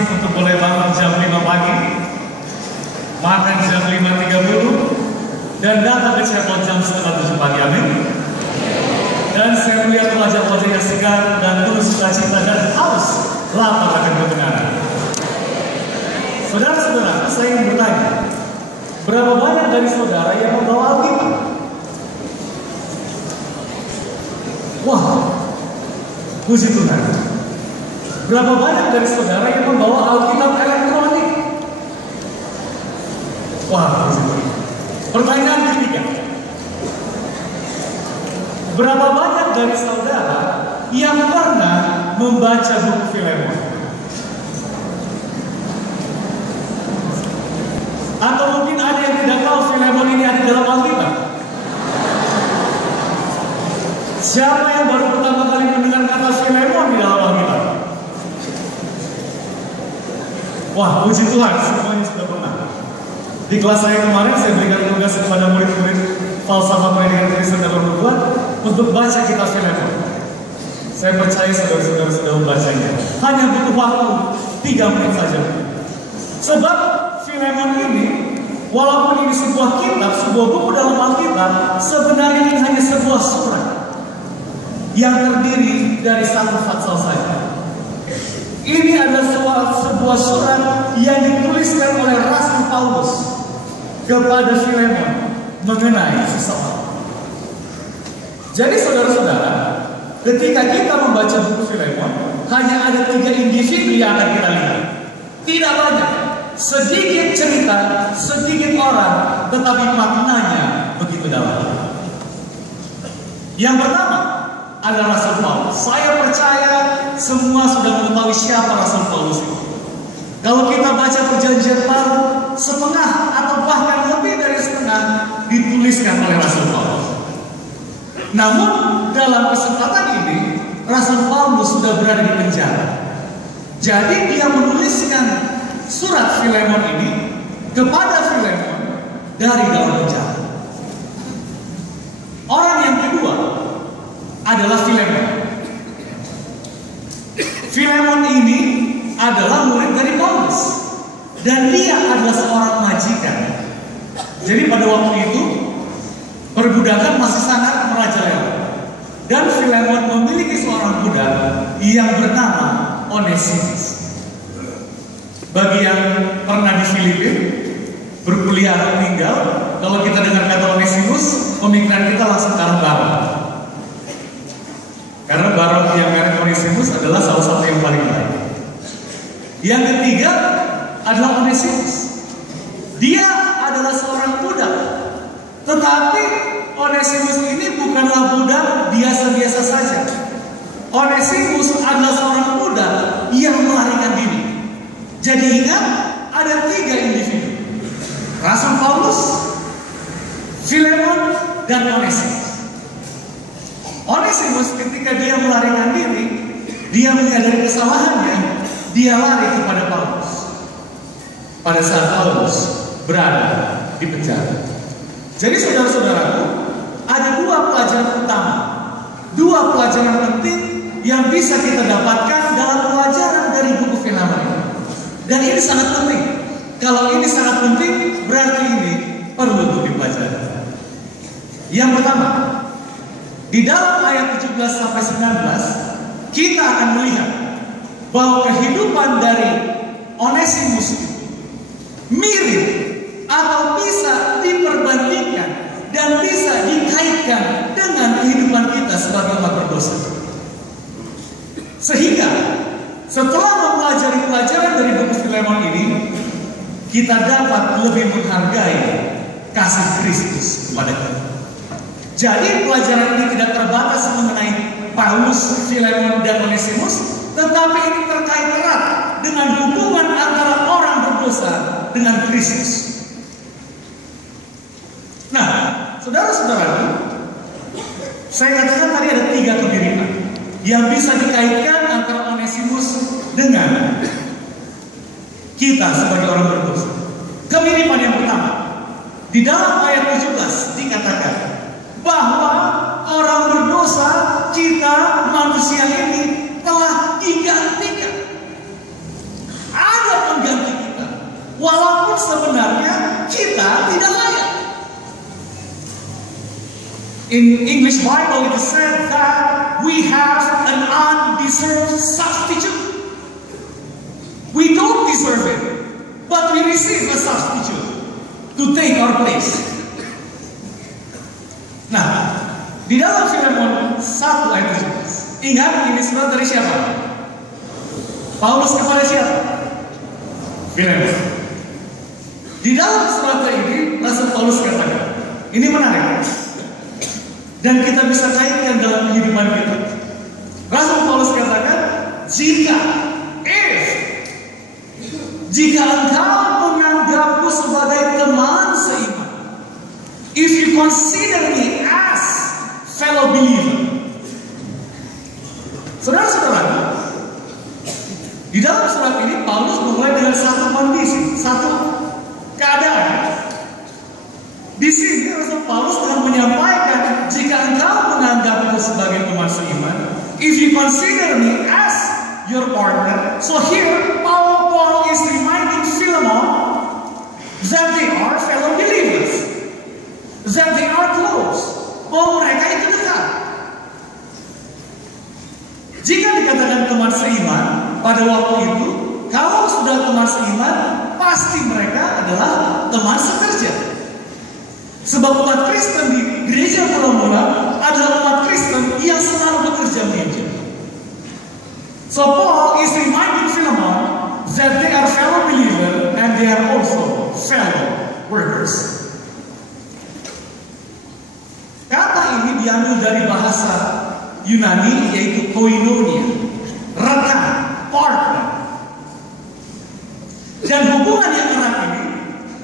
kasih untuk boleh bangun jam 5 pagi, makan jam 5.30, dan datang ke chapel jam 6:30 pagi. Amin. Dan saya melihat wajah-wajah yang segar dan penuh sukacita dan haus lapar akan kebenaran. Saudara-saudara, saya ingin bertanya, berapa banyak dari saudara yang membawa Alkitab? Wah, puji Tuhan. Berapa banyak dari saudara yang membawa Alkitab elektronik? Wah, puji Tuhan. Pertanyaan ketiga, berapa banyak dari saudara yang pernah membaca buku Filemon? Atau mungkin ada yang tidak tahu Filemon ini ada dalam Alkitab? Siapa yang baru pertama kali mendengar kata Filemon di dalam Alkitab? Wah, puji Tuhan, semuanya sudah pernah. Di kelas saya kemarin, saya berikan tugas kepada murid-murid falsafah pendidikan Kristen dan perbuatan untuk baca kitab Filemon. Saya percaya saudara-saudara sudah membacanya. Hanya butuh waktu 3 menit saja. Sebab Filemon ini, walaupun ini sebuah kitab, sebuah buku dalam Alkitab, sebenarnya ini hanya sebuah surat yang terdiri dari satu fatsal saja. Ini adalah sebuah surat yang dituliskan oleh Rasul Paulus kepada Filemon mengenai seseorang. Jadi saudara-saudara, ketika kita membaca buku Filemon, hanya ada 3 individu yang akan kita lihat. Tidak banyak, sedikit cerita, sedikit orang, tetapi maknanya begitu dalam. Yang pertama adalah Rasul Paulus. Saya percaya semua sudah mengetahui siapa Rasul Paulus itu. Kalau kita baca Perjanjian Baru, setengah atau bahkan lebih dari setengah dituliskan oleh Rasul Paulus. Namun dalam kesempatan ini Rasul Paulus sudah berada di penjara. Jadi dia menuliskan surat Filemon ini kepada Filemon dari dalam penjara. Orang yang kedua adalah Filemon. Filemon ini adalah murid dari Paulus dan dia adalah seorang majikan. Jadi pada waktu itu perbudakan masih sangat merajalela dan Filemon memiliki seorang budak yang bernama Onesimus. Bagi yang pernah di Filipina berkuliah atau tinggal, kalau kita dengar kata Onesimus, pemikiran kita langsung ke arah barat. Karena barang yang merek Onesimus adalah salah satu yang paling baik. Yang ketiga adalah Onesimus. Dia adalah seorang budak. Tetapi Onesimus ini bukanlah budak biasa-biasa saja. Onesimus adalah seorang budak yang melarikan diri. Jadi ingat, ada 3 individu. Rasul Paulus, Filemon, dan Onesimus. Onesimus ketika dia melarikan diri, dia menyadari kesalahannya, dia lari kepada Paulus. Pada saat Paulus berada di penjara. Jadi saudara-saudaraku, ada 2 pelajaran utama, 2 pelajaran penting yang bisa kita dapatkan dalam pelajaran dari buku Filemon ini. Dan ini sangat penting. Kalau ini sangat penting, berarti ini perlu untuk dipelajari. Yang pertama, di dalam ayat 17-19 kita akan melihat bahwa kehidupan dari Onesimus itu mirip atau bisa diperbandingkan dan bisa dikaitkan dengan kehidupan kita sebagai umat berdosa. Sehingga setelah mempelajari pelajaran dari buku Filemon ini, kita dapat lebih menghargai kasih Kristus kepada kita. Jadi pelajaran ini tidak terbatas mengenai Paulus, Filemon, dan Onesimus, tetapi ini terkait erat dengan hubungan antara orang berdosa dengan Kristus. Nah, saudara-saudaraku, saya katakan tadi ada 3 kemiripan yang bisa dikaitkan antara Onesimus dengan kita sebagai orang berdosa. Kemiripan yang pertama, di dalam ayat 17 dikatakan bahwa orang berdosa, kita manusia ini telah digantikan. sebenarnya kita tidak layak. In English Bible it is said that we have an undeserved substitute. We don't deserve it, but we receive a substitute to take our place. Nah, di dalam Filemon 1 ayat 17, ingat ini surat dari siapa? Paulus kepada siapa? Filemon. Di dalam surat ini Rasul Paulus katakan, ini menarik, dan kita bisa kaitkan dalam kehidupan kita. Rasul Paulus katakan, jika engkau menganggapku sebagai teman seiman, if you consider me as fellow believer. Saudara-saudara, di dalam surat ini Paulus mulai dengan satu kondisi, satu keadaan. Di sini Rasul Paulus sedang menyampaikan, jika engkau menganggapku sebagai teman seiman, if you consider me as your partner. So here Paul is reminding Philemon that they are fellow believers, that they are close, bahwa mereka itu dekat. Jika dikatakan teman seiman pada waktu itu, kalau sudah teman seiman, pasti mereka adalah teman sekerja. Sebab umat Kristen di gereja mula-mula adalah umat Kristen yang selalu bekerja meja. So Paul is reminding Philemon that they are fellow believers and they are also fellow workers. Kata ini diambil dari bahasa Yunani yaitu koinonia, rekan, partner. Dan hubungan yang erat ini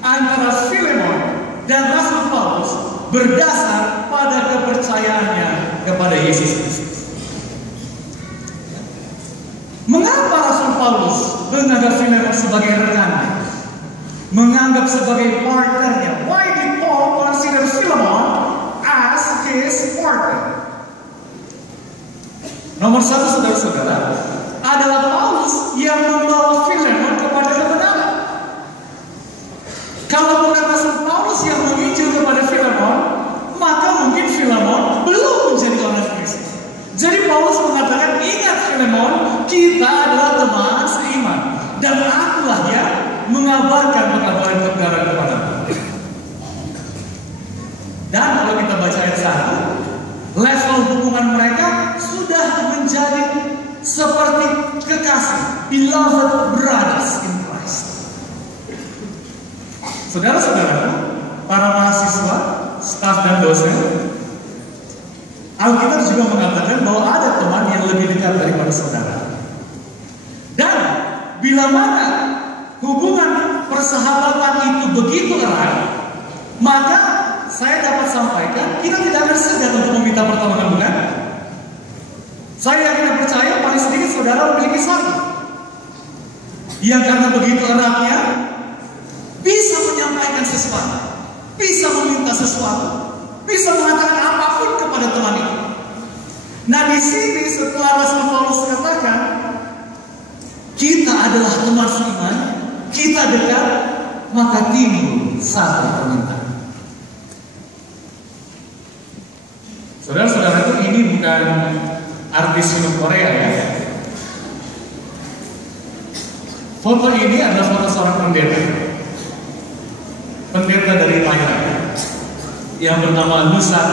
antara Philemon dan Rasul Paulus berdasar pada kepercayaannya kepada Yesus Kristus. Mengapa Rasul Paulus menganggap Philemon sebagai rekannya, menganggap sebagai partnernya? Why did Paul consider Philemon as his partner? Nomor satu, saudara-saudara, adalah Paulus yang membawa Philemon kepada kebenaran. Kalau bukan Rasul Paulus yang menginjil kepada Philemon, maka mungkin Philemon belum menjadi orang Kristen. Jadi Paulus mengatakan, ingat Philemon, kita adalah teman seiman, dan akulah yang mengabarkan pekabaran kebenaran kepadamu. Dan kalau kita baca ayat 1, level hubungan mereka sudah menjadi seperti kekasih, beloved brothers in Christ. Saudara-saudara, para mahasiswa, staf dan dosen, Alkitab juga mengatakan bahwa ada teman yang lebih dekat daripada saudara. Dan bila mana hubungan persahabatan itu begitu erat, maka saya dapat sampaikan, kita tidak akan segan untuk meminta pertolongan, bukan? Saya yakin percaya paling sedikit saudara memiliki satu yang karena begitu eratnya bisa menyampaikan sesuatu, bisa meminta sesuatu, bisa mengatakan apapun kepada teman itu. Nah, di sini setelah Rasul Paulus katakan kita adalah teman seiman, kita dekat, maka timbul satu permintaan. Saudara-saudara, itu ini bukan artis film Korea ya. Foto ini adalah foto seorang pendeta dari Thailand yang bernama Nusa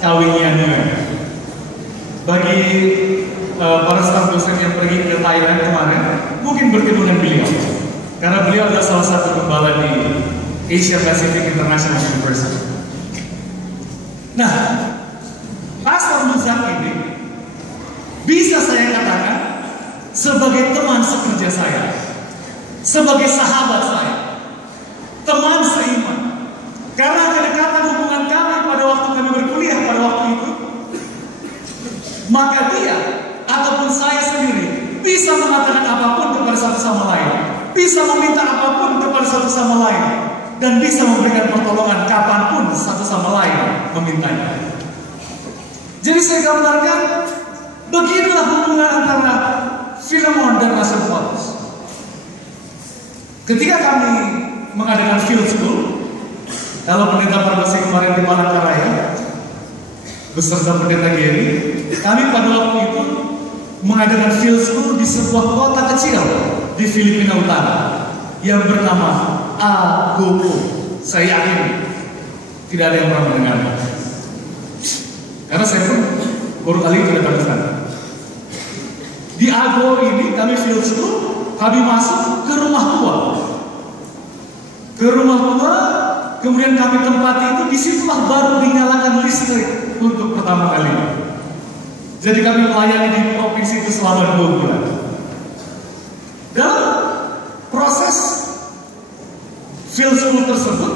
Kawinyanue. Bagi para staf dosen yang pergi ke Thailand kemarin, mungkin bertemu dengan beliau, karena beliau adalah salah satu gembala di Asia Pacific International University. Nah, Pastor Nusa ini bisa saya katakan sebagai teman sekerja saya, sebagai sahabat saya, teman seiman. Karena kedekatan hubungan kami pada waktu kami berkuliah pada waktu itu, maka dia ataupun saya sendiri bisa mengatakan apapun kepada satu sama lain, bisa meminta apapun kepada satu sama lain, dan bisa memberikan pertolongan kapanpun satu sama lain memintanya. Jadi saya gambarkan beginilah hubungan antara Philemon dan Rasul Paulus. Ketika kami mengadakan field school. Kalau pendeta Pardasi kemarin di Palangkaraya beserta pendeta Geri, kami pada waktu itu mengadakan field school di sebuah kota kecil di Filipina Utara yang bernama Agogo. Saya yakin tidak ada yang pernah mendengarnya, karena saya pun baru kali ini datang ke sana. Di Agogo ini kami field school, kami masuk ke rumah tua. Kemudian kami tempati itu, disitulah baru dinyalakan listrik untuk pertama kali. Jadi kami melayani di provinsi itu selama 2 bulan. Dalam proses field school tersebut,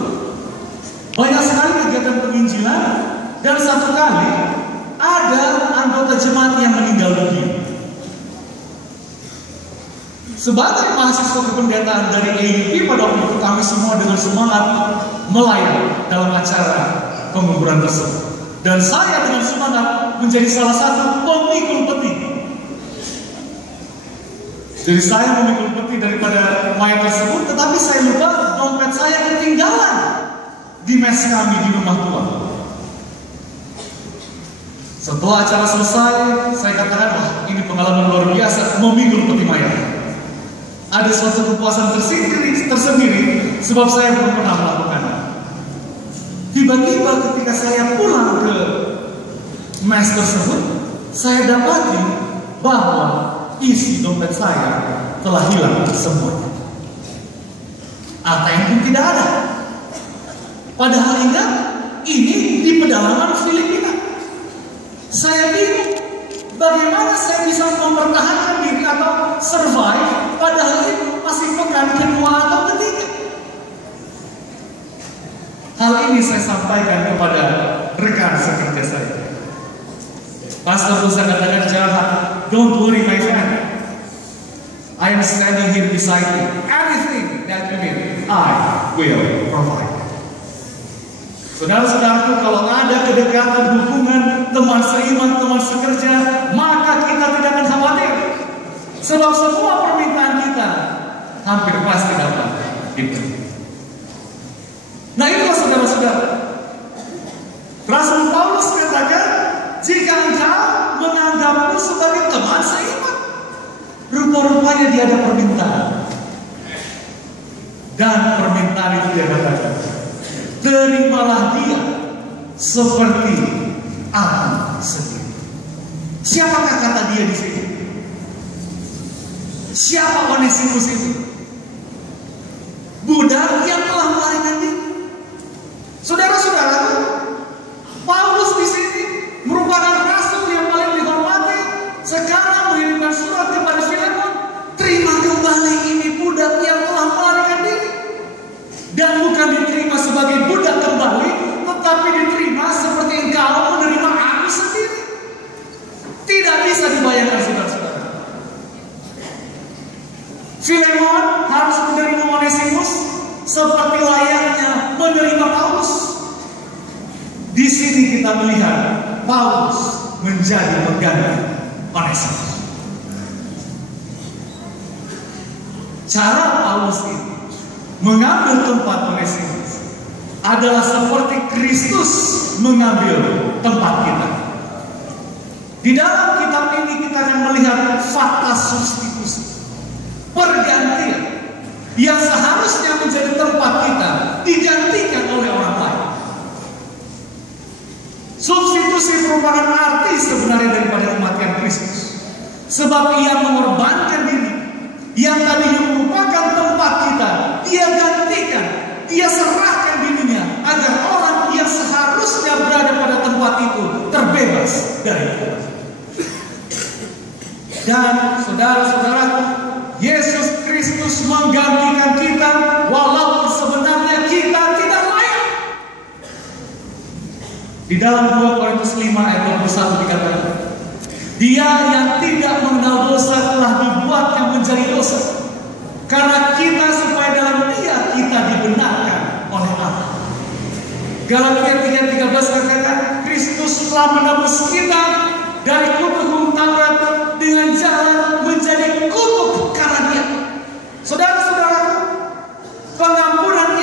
banyak sekali kegiatan penginjilan, dan satu kali ada anggota jemaat yang meninggal dunia. Sebagai mahasiswa kependetaan dari AUP pada waktu itu, kami semua dengan semangat melayani dalam acara penguburan tersebut. Dan saya dengan semangat menjadi salah satu pemikul peti. Jadi saya memikul peti daripada mayat tersebut, tetapi saya lupa dompet saya ketinggalan di mes kami di rumah tua. Setelah acara selesai, saya katakan, wah ini pengalaman luar biasa memikul peti mayat. Ada suatu kepuasan tersendiri sebab saya belum pernah melakukannya. Tiba-tiba ketika saya pulang ke mes tersebut, saya dapati bahwa isi dompet saya telah hilang semua. ATM pun tidak ada. Padahal ingat, ini di pedalaman Filipina. Saya bingung, bagaimana saya bisa mempertahankan diri atau survive padahal itu masih pekan kedua atau ketiga. Hal ini saya sampaikan kepada rekan sekerja saya. Pastor Musa katakan, jangan, don't worry my friend, I am standing here beside you. Everything that you need, I will provide. Saudara-saudaraku, kalau ada kedekatan, dukungan, teman seiman, teman sekerja, maka kita tidak akan khawatir. Sebab semua permintaan kita hampir pasti dapat diberi. Nah itulah saudara-saudara, Rasul Paulus katakan, jika engkau menganggapku sebagai teman seiman, rupa-rupanya dia ada permintaan. Dan permintaan itu dia katakan, terimalah dia seperti aku sendiri. Siapakah kata dia di sini? Siapa Onesimus itu? Budak yang telah melarikan diri. Saudara-saudara, Paulus di sini merupakan rasul yang paling dihormati. Sekarang mengirimkan surat kepada Filemon, terima kembali ini budak yang telah melarikan diri. Dan bukan diterima sebagai budak kembali, tetapi diterima seperti engkau menerima aku sendiri. Tidak bisa dibayangkan saudara-saudara. Filemon harus menerima Onesimus seperti layaknya menerima Paulus. Di sini kita melihat Paulus menjadi pengganti Onesimus. Cara Paulus ini mengambil tempat Onesimus adalah seperti Kristus mengambil tempat kita. Di dalam kitab ini kita akan melihat fakta substitusi, pergantian yang seharusnya menjadi tempat kita digantikan oleh orang lain. Substitusi merupakan arti sebenarnya daripada kematian Kristus, sebab ia mengorbankan diri yang tadinya merupakan tempat kita, dia gantikan, dia serahkan dirinya agar orang yang seharusnya berada pada tempat itu terbebas dari kita. Dan saudara-saudara, Yesus Kristus menggantikan kita walaupun sebenarnya kita tidak layak. Di dalam 2 Korintus 5 ayat 21 dikatakan, dia yang tidak mengenal dosa telah dibuatnya menjadi dosa, karena kita supaya dalam dia kita dibenarkan oleh Allah. Galatia 3:13 katakan, Kristus telah menebus kita dari kutuk hukum Taurat dengan jalan menjadi kutuk karena dia. Saudara-saudara, pengampunan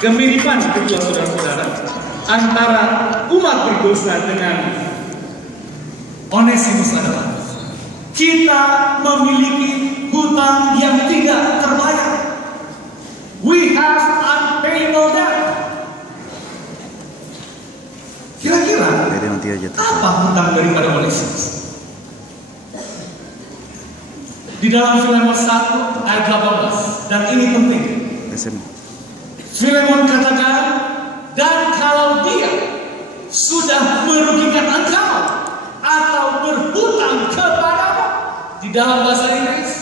kemiripan kedua saudara-saudara antara umat berdosa dengan Onesimus adalah kita memiliki hutang yang tidak terbayar. We have unpayable debt. Kira-kira apa hutang daripada Onesimus? Di dalam Filemon 1 ayat 18, dan ini penting. Filemon katakan, dan kalau dia sudah merugikan engkau atau berhutang kepadamu, di dalam bahasa Inggris,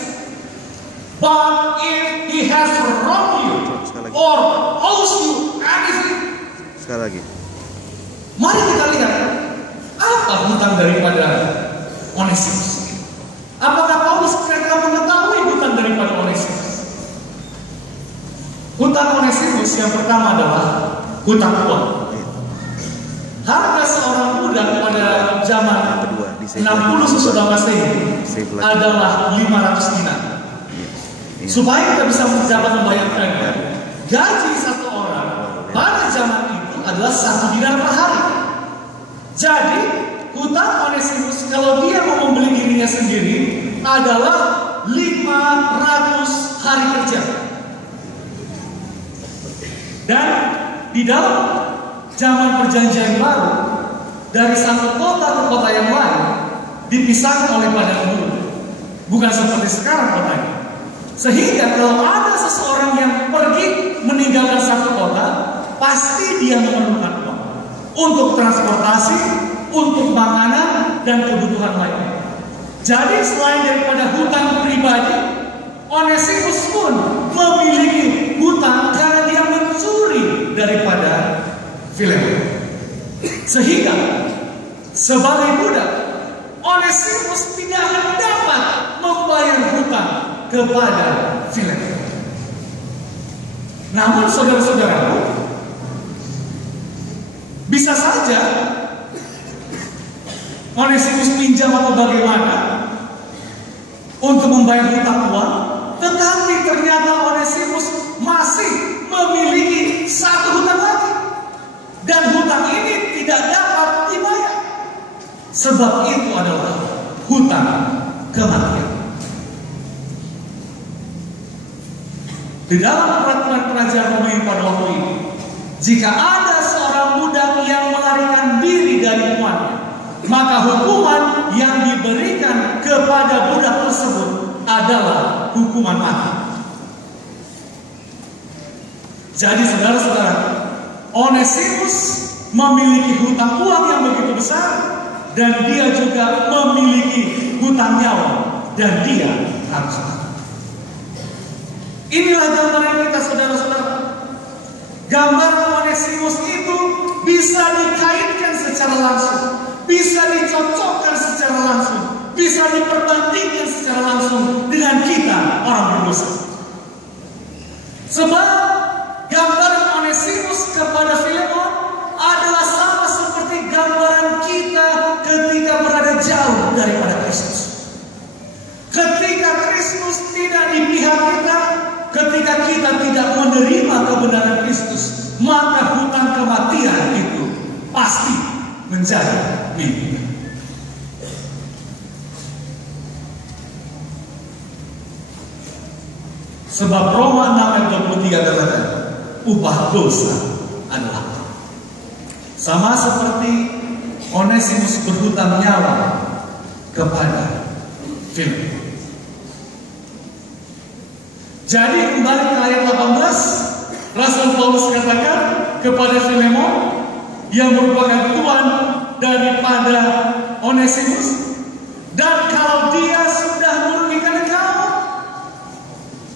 but if he has wronged you or owes you anything. Sekali lagi. Mari kita lihat apa hutang daripada Onesimus. Apakah Paulus kira-kira mengetahui hutang daripada Onesimus? Hutang Onesimus yang pertama adalah hutang uang. Harga seorang budak pada zaman 60 sesudah Masehi adalah 500 dinar. Supaya kita bisa dapat membayarkannya, gaji satu orang pada zaman itu adalah 1 dinar per hari. Jadi hutang Onesimus kalau dia mau membeli dirinya sendiri adalah 500 hari kerja. Dan di dalam zaman perjanjian baru, dari satu kota ke kota yang lain dipisahkan oleh padang gurun. Bukan seperti sekarang kotanya. Sehingga kalau ada seseorang yang pergi meninggalkan satu kota, pasti dia memerlukan uang untuk transportasi, untuk makanan dan kebutuhan lainnya. Jadi selain daripada hutang pribadi, Onesimus pun memiliki hutang karena dia mencuri daripada Filemon. Sehingga sebagai budak, Onesimus tidak akan dapat membayar hutang kepada Filemon. Namun saudara-saudaraku, bisa saja Onesimus pinjam atau bagaimana untuk membayar hutang uang, tetapi ternyata Onesimus masih memiliki satu hutang lagi, dan hutang ini tidak dapat dibayar. Sebab itu adalah hutang kematian. Di dalam peraturan kerajaan Romawi pada waktu ini, jika ada seorang budak yang melarikan diri dari tuannya, maka hukuman yang diberikan kepada budak tersebut adalah hukuman mati. Jadi saudara-saudara, Onesimus memiliki hutang uang yang begitu besar, dan dia juga memiliki hutang nyawa, dan dia harus mati. Inilah gambaran kita saudara-saudara. Gambaran Onesimus itu bisa dikaitkan secara langsung, bisa dicocokkan secara langsung, bisa diperbandingkan secara langsung dengan kita orang berdosa. Sebab gambaran Onesimus kepada Filemon adalah sama seperti gambaran kita ketika berada jauh daripada Kristus. Ketika Kristus tidak di pihak kita, ketika kita tidak menerima kebenaran Kristus, maka hutang kematian itu pasti menjadi milik. Sebab Roma 6 ayat 23 katakan, upah dosa adalah mati. Sama seperti Onesimus berhutang nyawa kepada Filemon. Jadi kembali ke ayat 18, Rasul Paulus katakan kepada Filemon yang merupakan tuan daripada Onesimus, dan kalau dia sudah merugikan engkau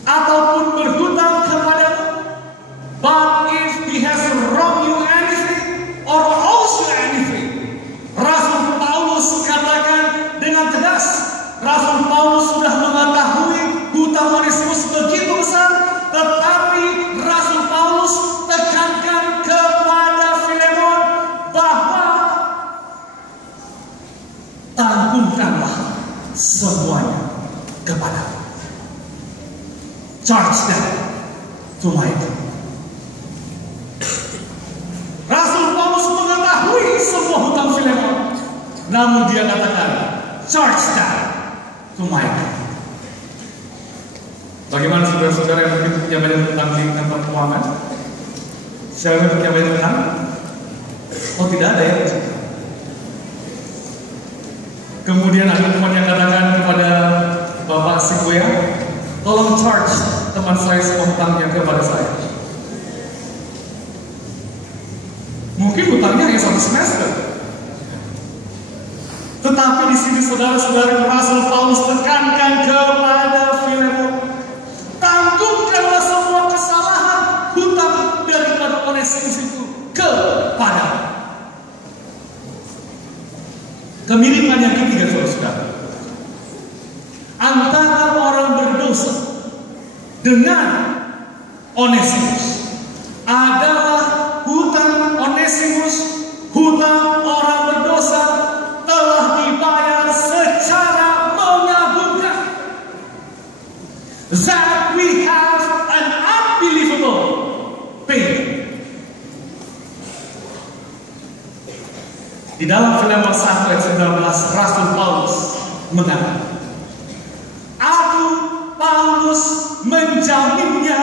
ataupun berhutang kepadamu, but if he has wronged you anything or owes you anything, Rasul Paulus katakan dengan tegas, Rasul Paulus sudah mengetahui hutang Onesimus begitu besar, tetapi Rasul Paulus tekankan kepada Filemon bahwa tanggunganlah semuanya kepadaku. Charge them to my account. Namun dia katakan, charge that to my account. Bagaimana saudara-saudara yang mungkin punya banyak tentang di kantor keuangan? Siapa yang punya banyak tentang? Oh, tidak ada ya. Kemudian ahli yang katakan kepada Bapak Sikuya, tolong charge teman saya hutangnya kepada saya. Mungkin hutangnya hanya 1 semester. Tetapi di sini saudara-saudara Rasul Paulus tekankan kepada Filemon, tanggunganlah semua kesalahan hutang daripada Onesimus itu kepada. Kemiripan yang ketiga, saudara-saudara, antara orang berdosa dengan Onesimus adalah hutang Onesimus, hutang orang berdosa telah dibayar secara mengagumkan. That we have an unbelievable payment. Di dalam Filemon 1 ayat 19, Rasul Paulus mengatakan, aku Paulus menjaminnya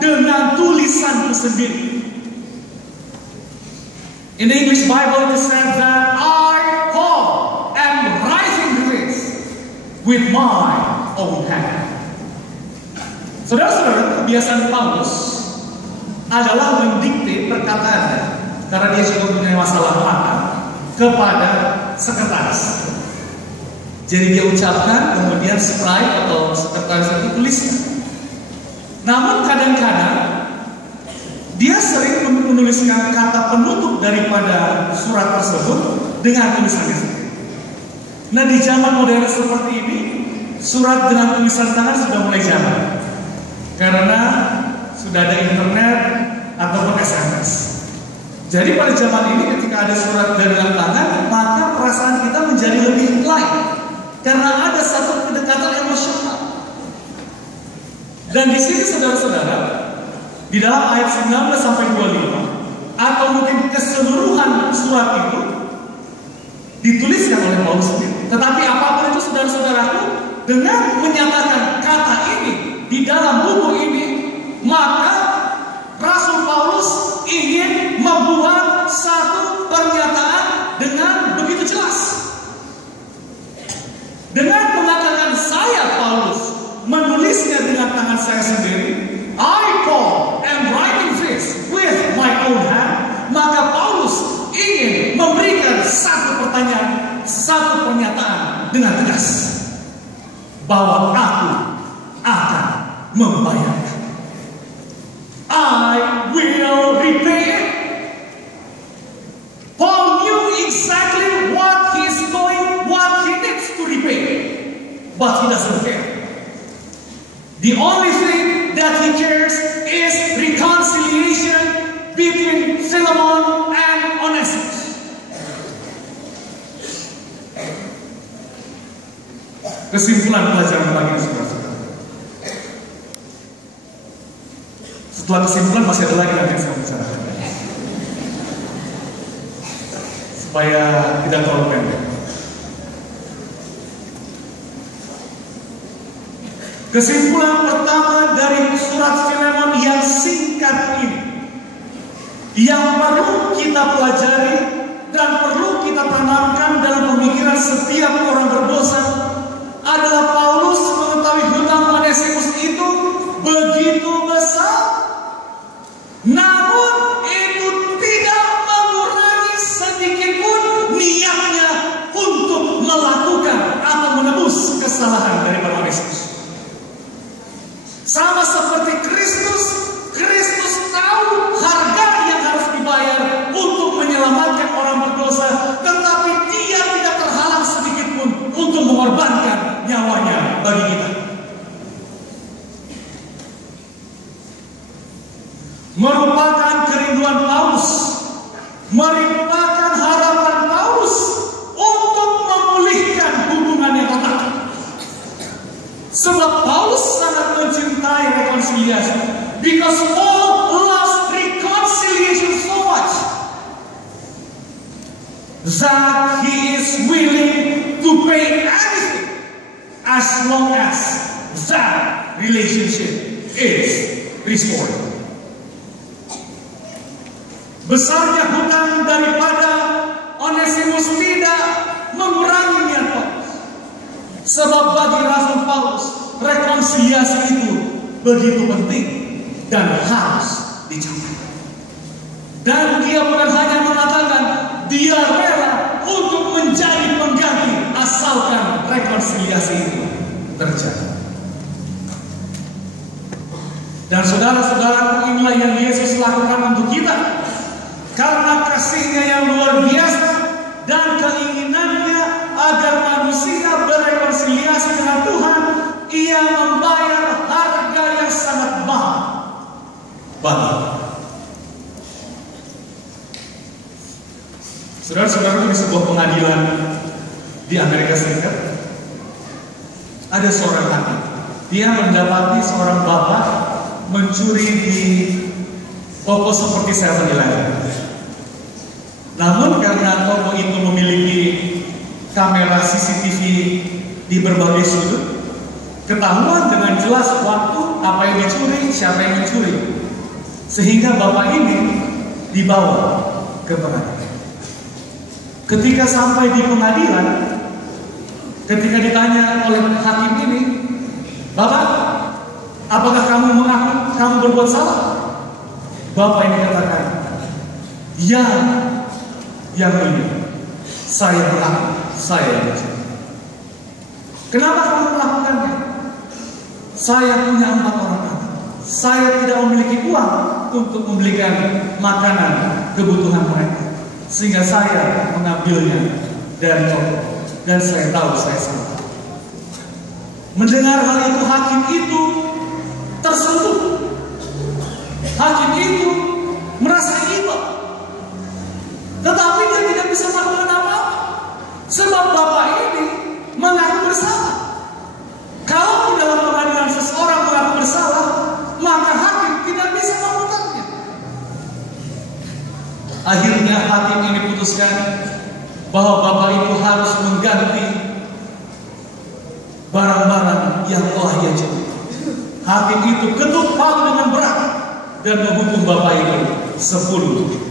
dengan tulisanku sendiri. In the English Bible it says that I, Paul, am writing this with my own hand. Saudara-saudara, kebiasaan Paulus adalah mendikte perkataannya karena dia juga punya masalah mata kepada sekretaris. Jadi dia ucapkan, kemudian scribe atau sekretaris itu tuliskan. Namun kadang-kadang dia sering menuliskan kata penutup daripada surat tersebut dengan tulisannya sendiri. Nah, di zaman modern seperti ini, surat dengan tulisan tangan sudah mulai jarang karena sudah ada internet ataupun SMS. Jadi pada zaman ini ketika ada surat dengan tangan, maka perasaan kita menjadi lebih light karena ada satu kedekatan emosional. Dan di sini saudara-saudara, di dalam ayat 19 sampai 25 atau mungkin keseluruhan surat itu dituliskan oleh Paulus sendiri. Tetapi apapun itu saudara-saudaraku, dengan menyatakan kata ini di dalam buku ini, maka Rasul Paulus ingin membuat satu pernyataan dengan begitu jelas. Dengan mengatakan saya Paulus menulisnya dengan tangan saya sendiri, I Paul am writing this with my own hand, maka Paulus ingin memberikan satu pertanyaan, satu pernyataan dengan tegas bahwa aku akan membayarnya. I will repay it. Paul knew exactly what he needs to repay, but he doesn't care. The only thing that he cares is reconciliation between Philemon and Onesimus. Kesimpulan pelajaran pagi ini, saudara-saudara. Setelah kesimpulan masih ada lagi nanti yang saya bicarakan, supaya tidak terlalu pendek. Kesimpulan pertama dari surat Filemon yang singkat ini, yang perlu kita pelajari dan perlu kita tanamkan dalam pemikiran setiap orang berdosa, adalah Paulus mengetahui hutang Onesimus itu begitu besar, namun itu tidak mengurangi sedikit pun niatnya untuk melakukan atau menebus kesalahan daripada Onesimus. Sama seperti Kristus tahu harga yang harus dibayar untuk menyelamatkan orang berdosa, tetapi dia tidak terhalang sedikit pun untuk mengorbankan nyawanya bagi kita. Merupakan kerinduan Paulus, merupakan harapan Paulus untuk memulihkan hubungan yang retak. Sebab Paulus sangat mencintai rekonsiliasi, because Paul loves reconciliation so much that he is is willing to pay anything as long as that relationship is restored. Besarnya hutang daripada Onesimus tidak mengurangi niat Paulus. Sebab bagi Rasul Paulus, rekonsiliasi itu begitu penting dan harus dicapai. Dan dia bukan hanya mengatakan dia rela untuk menjadi pengganti asalkan rekonsiliasi itu terjadi. Dan saudara-saudara, inilah yang Yesus lakukan untuk kita. Karena kasihnya yang luar biasa dan keinginannya agar manusia berrekonsiliasi dengan Tuhan, ia membayar harga yang sangat mahal bagi. Saudara-saudara, di sebuah pengadilan di Amerika Serikat ada seorang hakim. Dia mendapati seorang bapak mencuri di toko seperti 7-Eleven. Namun karena toko itu memiliki kamera CCTV di berbagai sudut, ketahuan dengan jelas waktu apa yang dicuri, siapa yang mencuri, sehingga bapak ini dibawa ke pengadilan. Ketika sampai di pengadilan, ketika ditanya oleh hakim ini, "Bapak, apakah kamu mengaku kamu berbuat salah?" Bapak ini katakan, "Ya, yang mulia, saya mengaku, saya mencuri." "Kenapa kamu melakukannya?" "Saya punya 4 orang anak. Saya tidak memiliki uang untuk membelikan makanan kebutuhan mereka, sehingga saya mengambilnya dari toko, dan saya tahu saya salah." Mendengar hal itu, hakim itu tersentuh. Hakim itu merasa iba, tetapi dia tidak bisa melakukan apa-apa, sebab bapak ini mengaku bersalah. Kalau di dalam pengadilan seseorang mengaku bersalah, maka hakim tidak bisa memutarnya. Akhirnya hakim ini putuskan bahwa bapak itu harus mengganti barang-barang yang telah ia curi. Hakim itu ketuk palu dengan berat dan menghukum bapak itu 10.000 dolar.